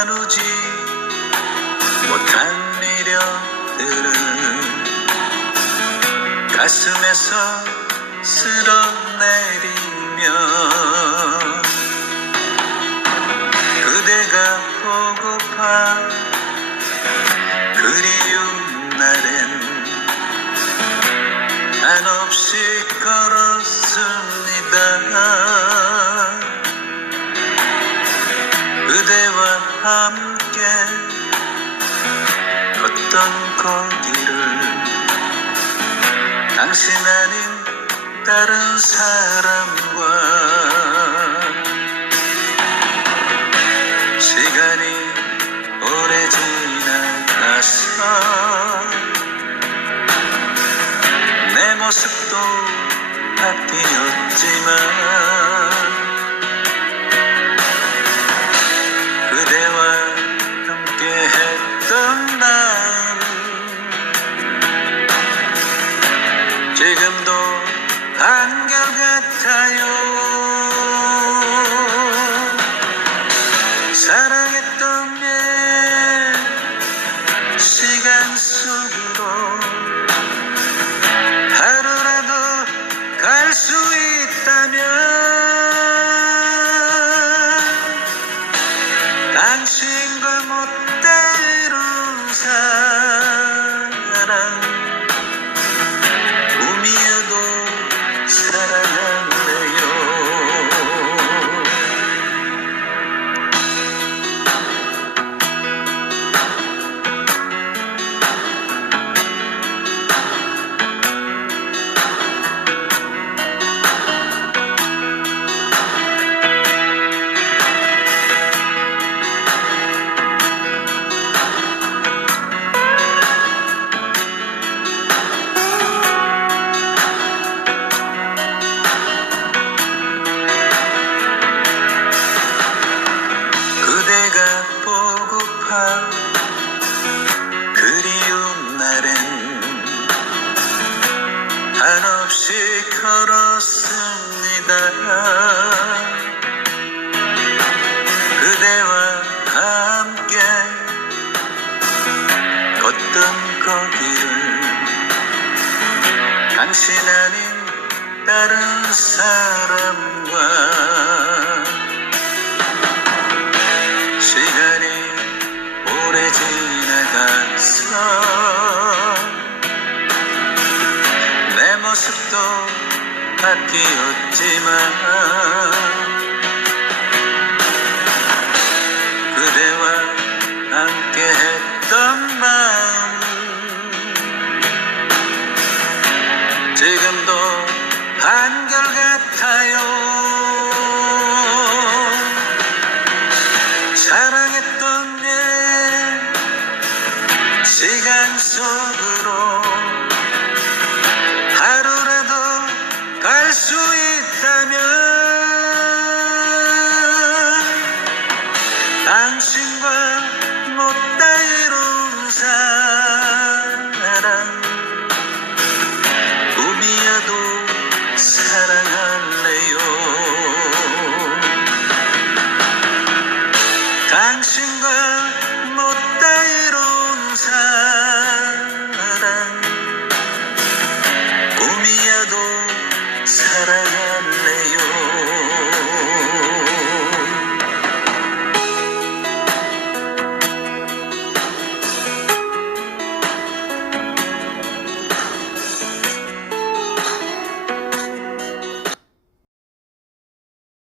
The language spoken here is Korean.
나누지 못한 미련들을 가슴에서 쓸어내 그대와 함께 걷던 거리를 당신 아닌 다른 사람과 시간이 오래 지나가서 내 모습도 바뀌었지만 지금도 한결같아요. 사랑했던 옛 시간 속으로 하루라도 갈 수 있다면 없이 걸었습니다. 그대와 함께 걷던 거기를 당신 아닌 다른 사람과 바뀌었지만 그대와 함께 했던 마음 지금도 한결같아요. 사랑했던 옛 시간 속으로 da da